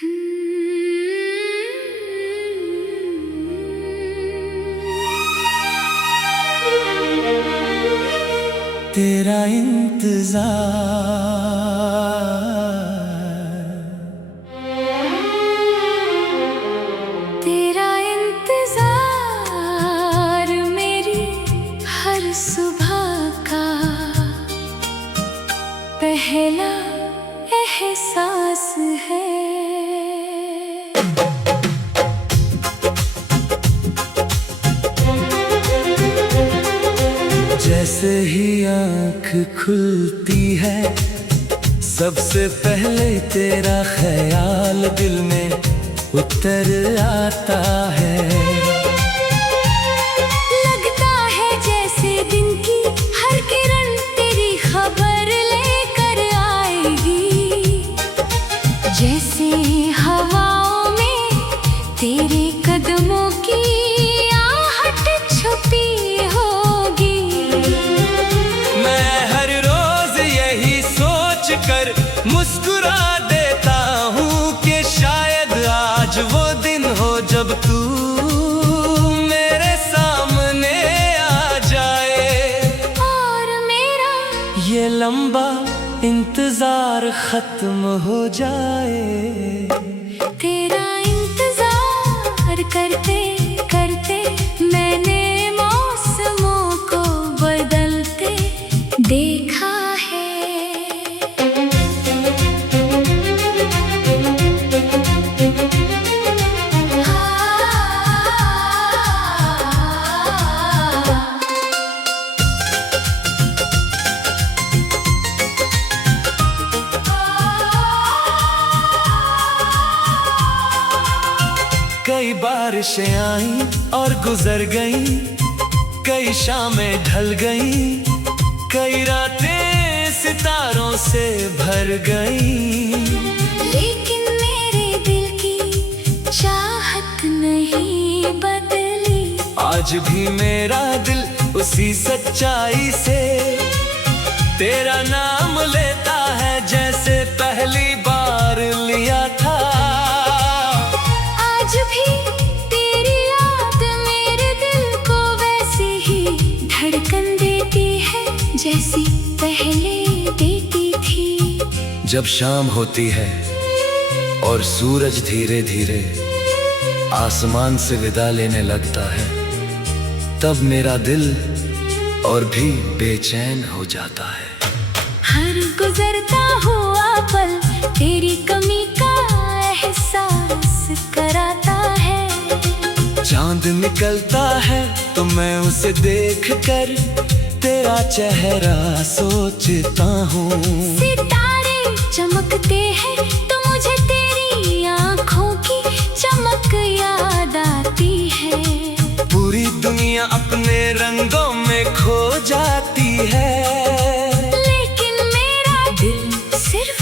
तेरा इंतजार मेरी हर सुबह का पहला एहसास है। जैसे ही आँख खुलती है सबसे पहले तेरा ख्याल दिल में उतर आता है। लगता है जैसे दिन की हर किरण तेरी खबर लेकर आएगी। जैसे हवाओं में तेरे कदमों की आहट छुपी होगी। मैं हर रोज यही सोच कर मुस्कुरा देता हूँ कि शायद आज वो दिन हो जब तू मेरे सामने आ जाए और मेरा ये लंबा इंतजार खत्म हो जाए। तेरा इंतजार करते करते मैंने मौसमों को बदलते देखा है। कई बारिशें आई और गुजर गईं, कई शामें ढल गईं, कई रातें सितारों से भर गईं। लेकिन मेरे दिल की चाहत नहीं बदली। आज भी मेरा दिल उसी सच्चाई से तेरा नाम लेता है जैसे पहली बार लिया था। आज भी तेरी याद मेरे दिल को वैसे ही धड़कन देती है जैसी पहले देती थी। जब शाम होती है और सूरज धीरे धीरे आसमान से विदा लेने लगता है, तब मेरा दिल और भी बेचैन हो जाता है। हर गुजरता हुआ पल तेरी कमी का एहसास कराता है। चांद निकलता है तो मैं उसे देखकर तेरा चेहरा सोचता हूँ। सितारे चमकते हैं तो मुझे तेरी आँखों की चमक याद आती है। पूरी दुनिया अपने रंगों में खो जाती है, लेकिन मेरा दिल सिर्फ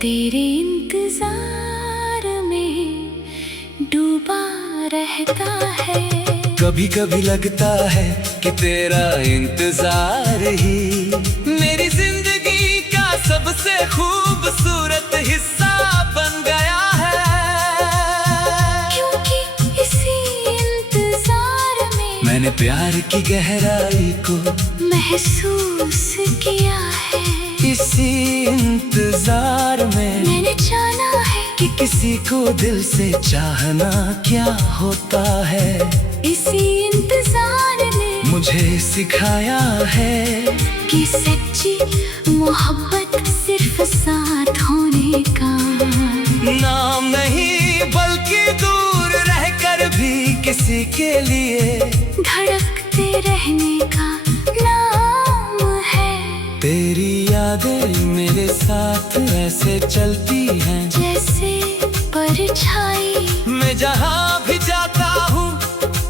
तेरे इंतजार में डूबा रहता है। कभी कभी लगता है कि तेरा इंतजार ही मेरी जिंदगी का सबसे खूबसूरत हिस्सा बन गया है। क्योंकि इसी इंतजार में मैंने प्यार की गहराई को महसूस किया है। इसी इंतजार में मैंने जाना है कि किसी को दिल से चाहना क्या होता है। इसी इंतजार ने मुझे सिखाया है कि सच्ची मोहब्बत सिर्फ साथ होने का नाम नहीं, बल्कि दूर रहकर भी किसी के लिए धड़कते रहने का नाम है। तेरी यादें मेरे साथ ऐसे चलती हैं जैसे परछाई। मैं जहाँ भी जाता हूँ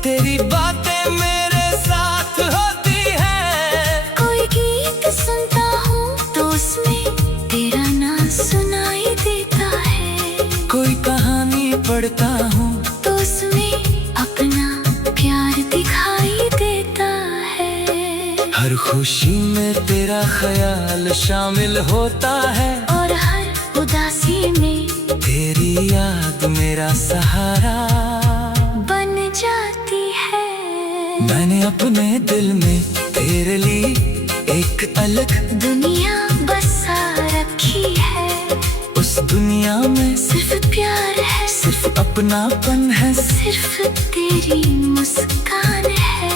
तेरी बातें मेरे साथ होती हैं। कोई गीत सुनता हूँ तो उसमें तेरा नाम सुनाई देता है। कोई कहानी पढ़ता हूँ तो उसमें अपना प्यार दिखाई देता है। हर खुशी में तेरा ख्याल शामिल होता है और हर उदासी में तेरी याद मेरा सहारा बन जाती है। मैंने अपने दिल में तेरे लिए एक अलग दुनिया बसा रखी है। उस दुनिया में सिर्फ प्यार है, सिर्फ अपनापन है, सिर्फ तेरी मुस्कान है।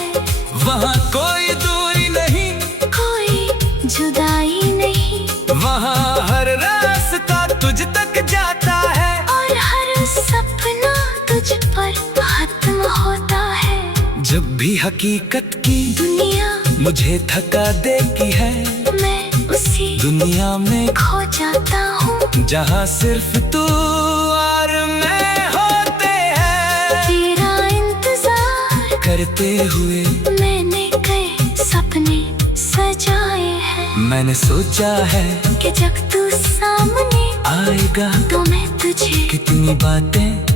वहाँ कोई दूरी नहीं, कोई जुदाई नहीं, वहाँ हर रास्ता तुझ तक जाता है, और हर सपना तुझ पर खत्म होता है। जब भी हकीकत की दुनिया मुझे थका देती है, मैं उसी दुनिया में खो जाता हूँ, जहाँ सिर्फ तू और मैं होते हैं। तेरा इंतजार करते हुए मैंने कई सपने सजाए हैं। मैंने सोचा है कि जब तू सामने आएगा तो मैं तुझे कितनी बातें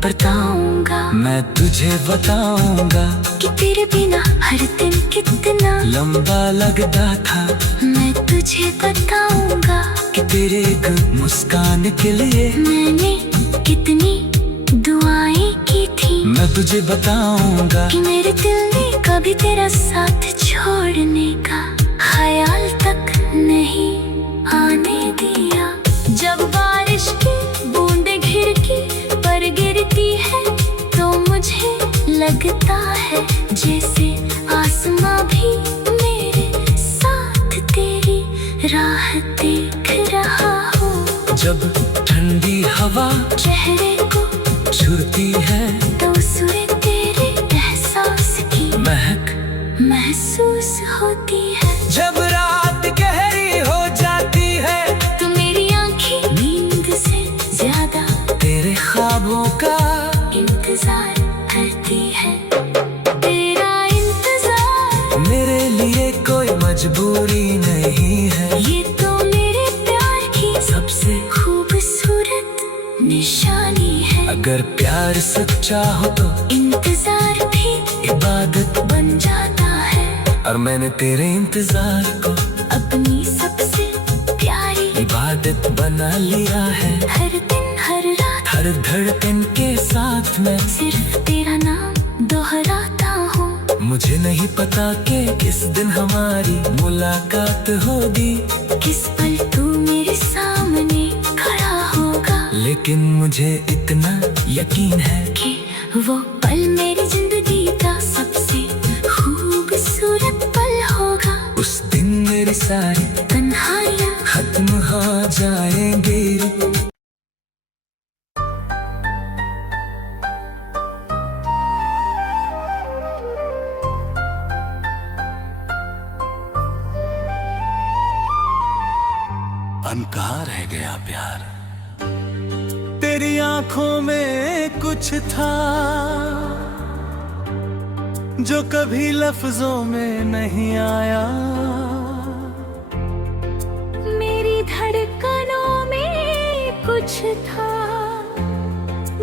बताऊंगा। मैं तुझे बताऊंगा कि तेरे बिना हर दिन कितना लंबा लगता था। मैं तुझे बताऊंगा कि तेरे एक मुस्कान के लिए मैंने कितनी दुआएं की थी। मैं तुझे बताऊंगा कि मेरे दिल ने कभी तेरा साथ छोड़ने का ख्याल तक नहीं आने दिया। जब बारिश की बूंदें खिड़की पर गिरती है तो मुझे लगता है जैसे आसमां भी मेरे साथ तेरी राह देख रहा हो। जब ठंडी हवा चेहरे को छुड़ती है तो सुरे तेरे एहसास की महक महसूस होती है। जब रात गहरी हो जाती है तो मेरी आंखें नींद से ज्यादा तेरे ख्वाबों का इंतजार करती है। तेरा इंतजार मेरे लिए कोई मजबूरी नहीं है, ये तो मेरे प्यार की सबसे खूबसूरत निशानी है। अगर प्यार सच्चा हो तो इंतजार भी इबादत बन जाता है। और मैंने तेरे इंतजार को अपनी सबसे प्यारी इबादत बना लिया है। हर दिन हर रात हर धड़कन के साथ मैं सिर्फ तेरा नाम दोहराता हूँ। मुझे नहीं पता कि किस दिन हमारी मुलाकात होगी, किस पल तू मेरे सामने खड़ा होगा, लेकिन मुझे इतना यकीन है कि वो पल मेरी जिंदगी का सबसे खूबसूरत पल होगा। उस दिन मेरी सारी तन्हाइयाँ खत्म हो जाएंगी। अनकहा रह गया प्यार, तेरी आंखों में कुछ था जो कभी लफ्जों में नहीं आया। मेरी धड़कनों में कुछ था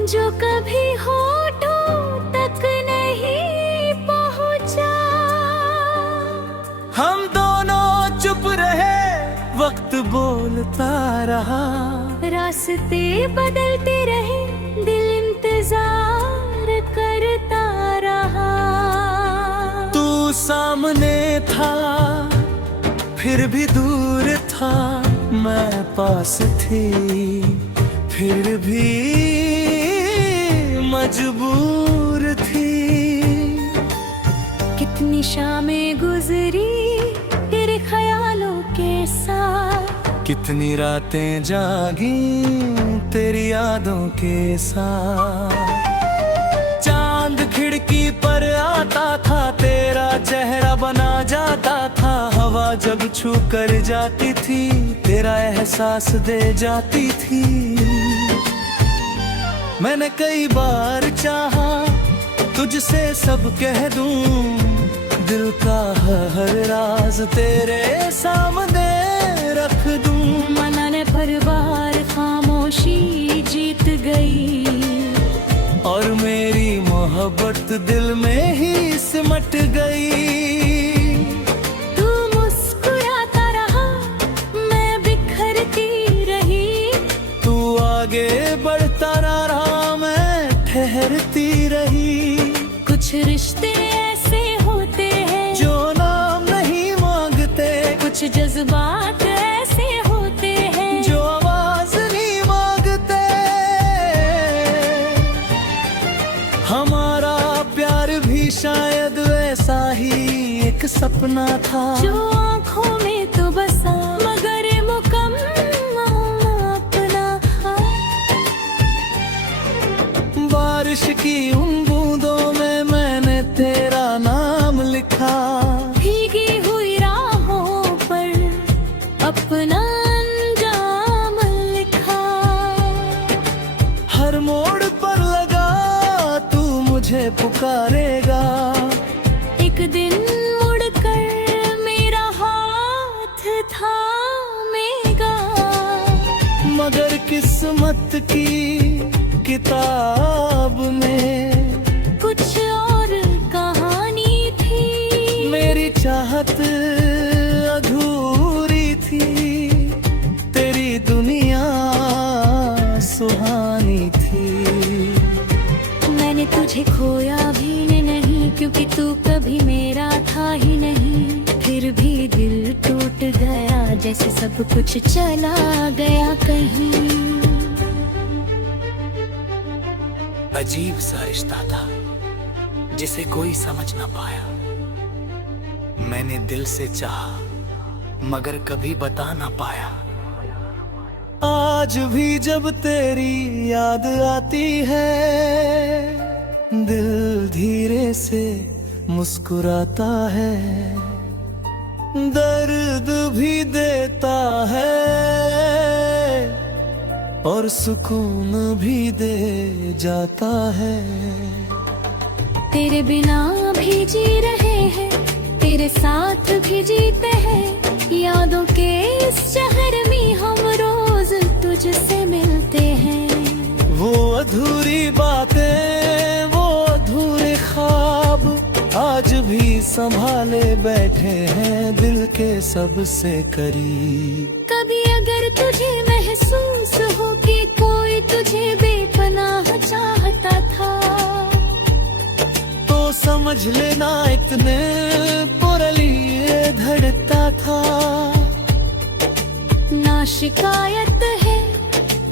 जो कभी होठों तक नहीं पहुंचा। हम दोनों चुप रहे, वक्त बोलता रहा, रास्ते बदलते रहे, दिल इंतजार करता रहा। तू सामने था फिर भी दूर था, मैं पास थी फिर भी मजबूर थी। कितनी शामें गुजरी तेरे ख्यालों के साथ, कितनी रातें जागी तेरी यादों के साथ। चांद खिड़की पर आता था, तेरा चेहरा बना जाता था, हवा जब छू कर जाती थी तेरा एहसास दे जाती थी। मैंने कई बार चाहा तुझसे सब कह दूं, दिल का हर राज तेरे सामने रख दूं। मनाने पर बार खामोशी जीत गई, और मेरी मोहब्बत दिल में ही सिमट गई। तू मुस्कुराता रहा, मैं बिखरती रही, तू आगे बढ़ता रहा, मैं ठहरती रही। कुछ रिश्ते ऐसे होते हैं जो नाम नहीं मांगते, कुछ जज्बात ऐसे होते हैं जो आवाज नहीं मांगते। हमारा प्यार भी शायद वैसा ही एक सपना था, जो आँखों में तो बसा मगर मुकम्मल अपना था। बारिश की उन बूंदों में मैंने तेरा नाम लिखा, भीगी हुई राहों पर अपना अंजाम लिखा। हर मोड़ पर लगा तू मुझे पुकारेगा, एक दिन मुड़कर मेरा हाथ थामेगा। मगर किस्मत की किताब में कुछ और कहानी थी, मेरी चाहत अधूरी थी, तेरी दुनिया सुहानी थी। मैंने तुझे खोया भी नहीं क्योंकि तू कभी मेरा था ही नहीं। फिर भी दिल टूट गया जैसे सब कुछ चला गया कहीं। अजीब सा रिश्ता था जिसे कोई समझ ना पाया। मैंने दिल से चाहा मगर कभी बता ना पाया। आज भी जब तेरी याद आती है, दिल धीरे से मुस्कुराता है, दर्द भी देता है और सुकून भी दे जाता है। तेरे बिना भी जी रहे हैं, तेरे साथ भी जीते हैं। यादों के इस शहर में हम रोज तुझसे मिलते हैं। वो अधूरी बातें, वो अधूरे ख्वाब आज भी संभाले बैठे हैं दिल के सबसे करीब। कभी अगर तुझे महसूस हो कि कोई तुझे बेपनाह चाहता था, तो समझ लेना इतने पुरलिए धड़कता था। ना शिकायत है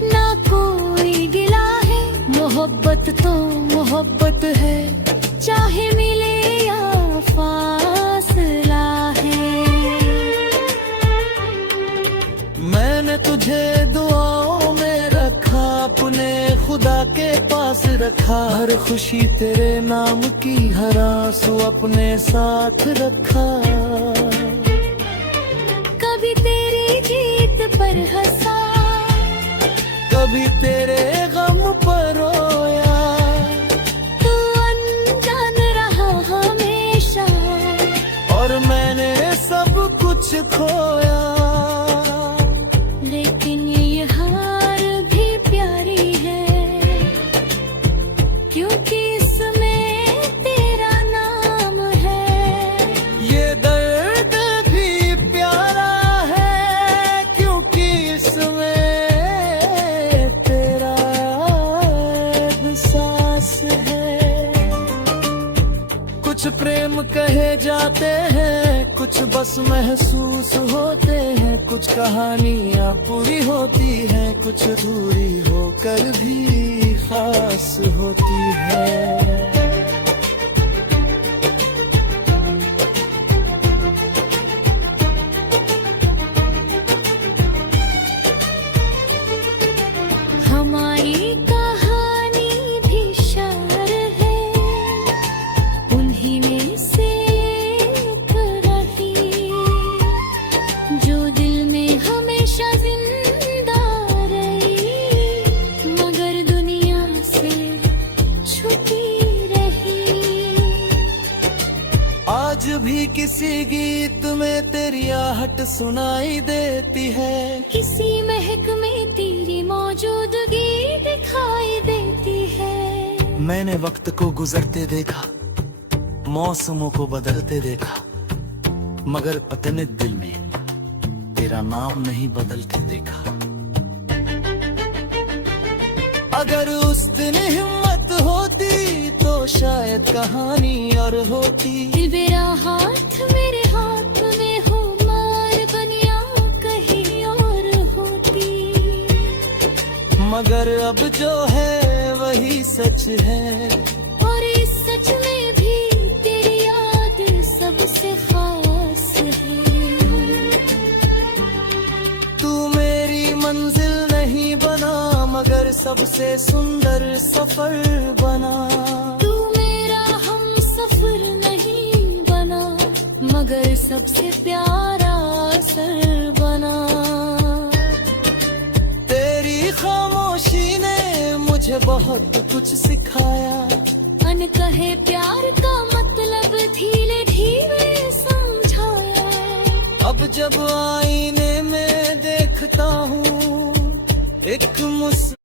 ना कोई गिला है, मोहब्बत तो मोहब्बत है, चाहे मिले या फासला है। मैंने तुझे दुआओं में रखा, अपने खुदा के पास रखा। हर खुशी तेरे नाम की, हर आंसू अपने साथ रखा। कभी तेरी जीत पर हंसा, कभी तेरे गम पर रोया। तू अनजान रहा हमेशा और मैंने सब कुछ खोया। लेकिन ये हार भी प्यारी है क्योंकि इसमें तेरा नाम है। ये दर्द भी प्यारा है क्योंकि इसमें तेरा एहसास है। कुछ प्रेम कहे जाते हैं, कुछ बस महसूस होते हैं। कुछ कहानियाँ पूरी होती हैं, कुछ अधूरी होकर भी खास होती है। हमारी कहानी भी शार है, उन्हीं में से एक रही जो दिल में हमेशा जिंदा रही, मगर दुनिया से छुपी रही। आज भी किसी गीत में तेरी आहट सुनाई देती है, किसी महक में तेरी मौजूदगी दिखाई देती है। मैंने वक्त को गुजरते देखा, मौसमों को बदलते देखा, मगर अपने दिल में तेरा नाम नहीं बदलते देखा। अगर उस दिन हिम्मत हो शायद कहानी और होती। मेरा हाथ मेरे हाथ में हो, मार बनिया कहीं और होती। मगर अब जो है वही सच है, और इस सच में भी तेरी याद सबसे खास है। तू मेरी मंजिल नहीं बना मगर सबसे सुंदर सफर बना। तू मेरा हम सफर नहीं बना मगर सबसे प्यारा असर बना। तेरी खामोशी ने मुझे बहुत कुछ सिखाया। अनकहे प्यार का मतलब धीरे धीरे समझाया। अब जब आईने में देखता हूँ एक